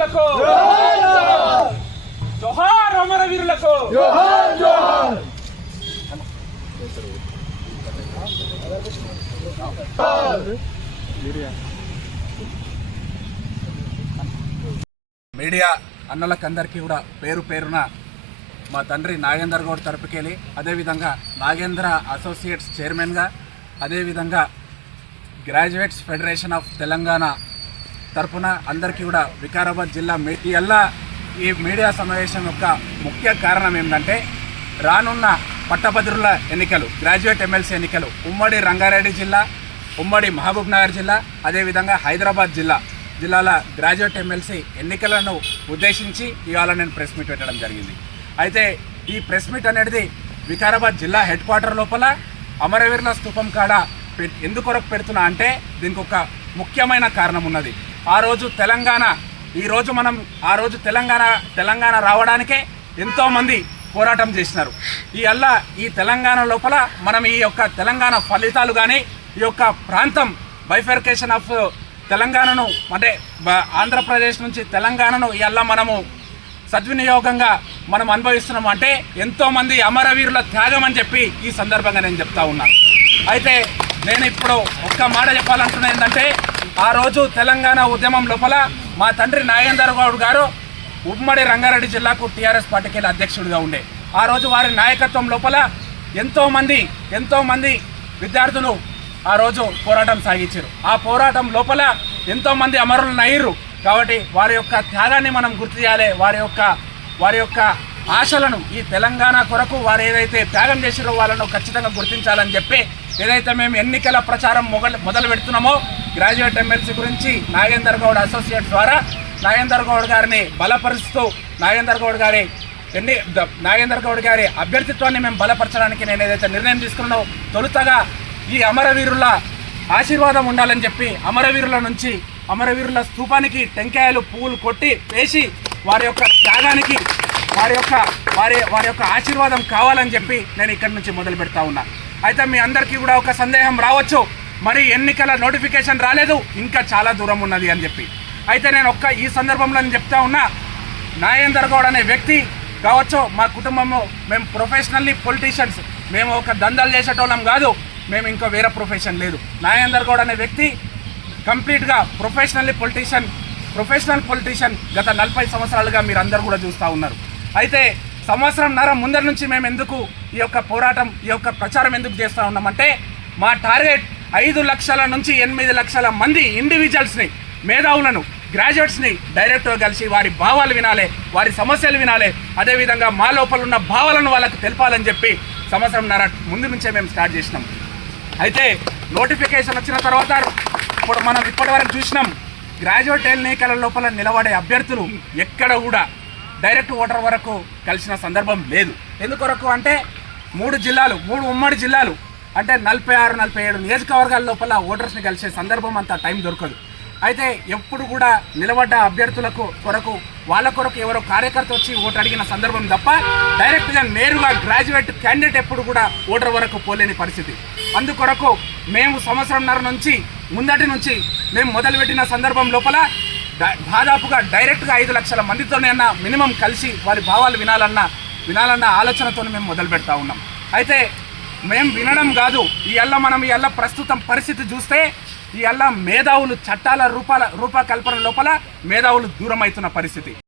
అమరవీరులకు జోహార్ అమరవీరులకు మీడియా అన్నలకందరికీ కూడా పేరు పేరున మా తండ్రి నాగేందర్ గౌడ్ తరపుకెళ్ళి, అదేవిధంగా నాగేంద్ర అసోసియేట్స్ చైర్మన్గా, అదేవిధంగా గ్రాడ్యుయేట్స్ ఫెడరేషన్ ఆఫ్ తెలంగాణ తరపున అందరికీ కూడా వికారాబాద్ జిల్లా ఈ మీడియా సమావేశం యొక్క ముఖ్య కారణం ఏంటంటే, రానున్న పట్టభద్రుల ఎన్నికలు, గ్రాడ్యుయేట్ ఎమ్మెల్సీ ఎన్నికలు ఉమ్మడి రంగారెడ్డి జిల్లా, ఉమ్మడి మహబూబ్ నగర్ జిల్లా, అదేవిధంగా హైదరాబాద్ జిల్లాల గ్రాడ్యుయేట్ ఎమ్మెల్సీ ఎన్నికలను ఉద్దేశించి ఇవాళ నేను ప్రెస్ మీట్ పెట్టడం జరిగింది. అయితే ఈ ప్రెస్ మీట్ అనేది వికారాబాద్ జిల్లా హెడ్ క్వార్టర్ లోపల అమరవీరుల స్తూపం కాడ ఎందుకొరకు పెడుతున్నా అంటే, దీనికి ఒక ముఖ్యమైన కారణం ఉన్నది. ఆ రోజు తెలంగాణ రావడానికే ఎంతోమంది పోరాటం చేసినారు. ఈ తెలంగాణ లోపల మనం ఈ యొక్క తెలంగాణ ఫలితాలు కానీ, ఈ యొక్క ప్రాంతం బైఫర్కేషన్ ఆఫ్ తెలంగాణను, అంటే ఆంధ్రప్రదేశ్ నుంచి తెలంగాణను మనము సద్వినియోగంగా మనం అనుభవిస్తున్నాము. అంటే ఎంతోమంది అమరవీరుల త్యాగం అని చెప్పి ఈ సందర్భంగా నేను చెప్తా ఉన్నాను. అయితే నేను ఇప్పుడు ఒక్క మాట చెప్పాలంటున్నా ఏంటంటే, ఆ రోజు తెలంగాణ ఉద్యమం లోపల మా తండ్రి నాగేందర్ గౌడ్ గారు ఉమ్మడి రంగారెడ్డి జిల్లాకు టీఆర్ఎస్ పార్టీకి అధ్యక్షుడిగా ఉండే. ఆ రోజు వారి నాయకత్వం లోపల ఎంతోమంది విద్యార్థులు ఆ రోజు పోరాటం సాగించారు. ఆ పోరాటం లోపల ఎంతోమంది అమరులను అయ్యారు. కాబట్టి వారి యొక్క త్యాగాన్ని మనం గుర్తు చేయాలి. వారి యొక్క ఆశలను, ఈ తెలంగాణ కొరకు వారు ఏదైతే త్యాగం చేసిరో వాళ్ళను ఖచ్చితంగా గుర్తించాలని చెప్పి ఏదైతే మేము ఎన్నికల ప్రచారం మొదలు పెడుతున్నామో, గ్రాడ్యుయేట్ ఎమ్మెల్సీ గురించి నాగేందర్ గౌడ్ అసోసియేట్ ద్వారా నాగేందర్ గౌడ్ గారిని బలపరుస్తూ నాగేందర్ గౌడ్ గారి అభ్యర్థిత్వాన్ని మేము బలపరచడానికి నేను ఏదైతే నిర్ణయం తీసుకున్నానో, తొలుతగా ఈ అమరవీరుల ఆశీర్వాదం ఉండాలని చెప్పి అమరవీరుల స్తూపానికి టెంకాయలు పువ్వులు కొట్టి వేసి వారి యొక్క త్యాగానికి వారి యొక్క ఆశీర్వాదం కావాలని చెప్పి నేను ఇక్కడి నుంచి మొదలు పెడతా ఉన్నా. అయితే మీ అందరికీ కూడా ఒక సందేహం రావచ్చు, మరి ఎన్నికల నోటిఫికేషన్ రాలేదు, ఇంకా చాలా దూరం ఉన్నది అని చెప్పి. అయితే నేను ఈ సందర్భంలో నేను చెప్తా ఉన్నా, నాగేందర్ గౌడ్ అనే వ్యక్తి కావచ్చు, మా కుటుంబము మేము ప్రొఫెషనల్లీ పొలిటీషియన్స్, మేము ఒక దందాలు చేసేటోళ్ళం కాదు, మేము ఇంకా వేరే ప్రొఫెషన్ లేదు. నాగేందర్ గౌడ్ అనే వ్యక్తి కంప్లీట్గా ప్రొఫెషనల్ పొలిటీషియన్ గత 40 సంవత్సరాలుగా మీరు అందరు కూడా చూస్తూ ఉన్నారు. అయితే సంవత్సరంన్నర ముందర నుంచి మేము ఎందుకు ఈ యొక్క పోరాటం, ఈ యొక్క ప్రచారం ఎందుకు చేస్తూ ఉన్నామంటే, మా టార్గెట్ 5 లక్షల నుంచి 8 లక్షల మంది ఇండివిజువల్స్ని, మేధావులను, గ్రాడ్యుయేట్స్ని డైరెక్ట్గా కలిసి వారి భావాలు వినాలి, వారి సమస్యలు వినాలి, అదేవిధంగా మా లోపల ఉన్న భావాలను వాళ్ళకు తెలపాలని చెప్పి సంవత్సరంన్నర ముందు నుంచే మేము స్టార్ట్ చేసినాం. అయితే నోటిఫికేషన్ వచ్చిన తర్వాత ఇప్పుడు మనం ఇప్పటివరకు చూసినాం, గ్రాడ్యుయేట్ ఎన్నికల లోపల నిలబడే అభ్యర్థులు ఎక్కడ కూడా డైరెక్ట్ ఓటర్ వరకు కలిసిన సందర్భం లేదు. ఎందుకొరకు అంటే 3 ఉమ్మడి జిల్లాలు అంటే 46-47 నియోజకవర్గాల లోపల ఓటర్స్ని కలిసే సందర్భం అంత టైం దొరకదు. అయితే ఎప్పుడు కూడా నిలబడ్డ అభ్యర్థుల కొరకు ఎవరో కార్యకర్త వచ్చి ఓటు అడిగిన సందర్భం తప్ప డైరెక్ట్గా నేరుగా గ్రాడ్యుయేట్ క్యాండిడేట్ ఎప్పుడు కూడా ఓటర్ వరకు పోలేని పరిస్థితి. అందుకొరకు మేము సంవత్సరంన్నర నుంచి ముందటి నుంచి మేము మొదలుపెట్టిన సందర్భం లోపల దాదాపుగా డైరెక్ట్గా 5 లక్షల మందితోనే మినిమం కలిసి వారి భావాలు వినాలన్న ఆలోచనతో మేము మొదలు పెడతా ఉన్నాం. అయితే మేము వినడం కాదు, మనం ప్రస్తుతం పరిస్థితి చూస్తే మేధావులు చట్టాల రూపకల్పన లోపల మేధావులు దూరం అవుతున్న పరిస్థితి.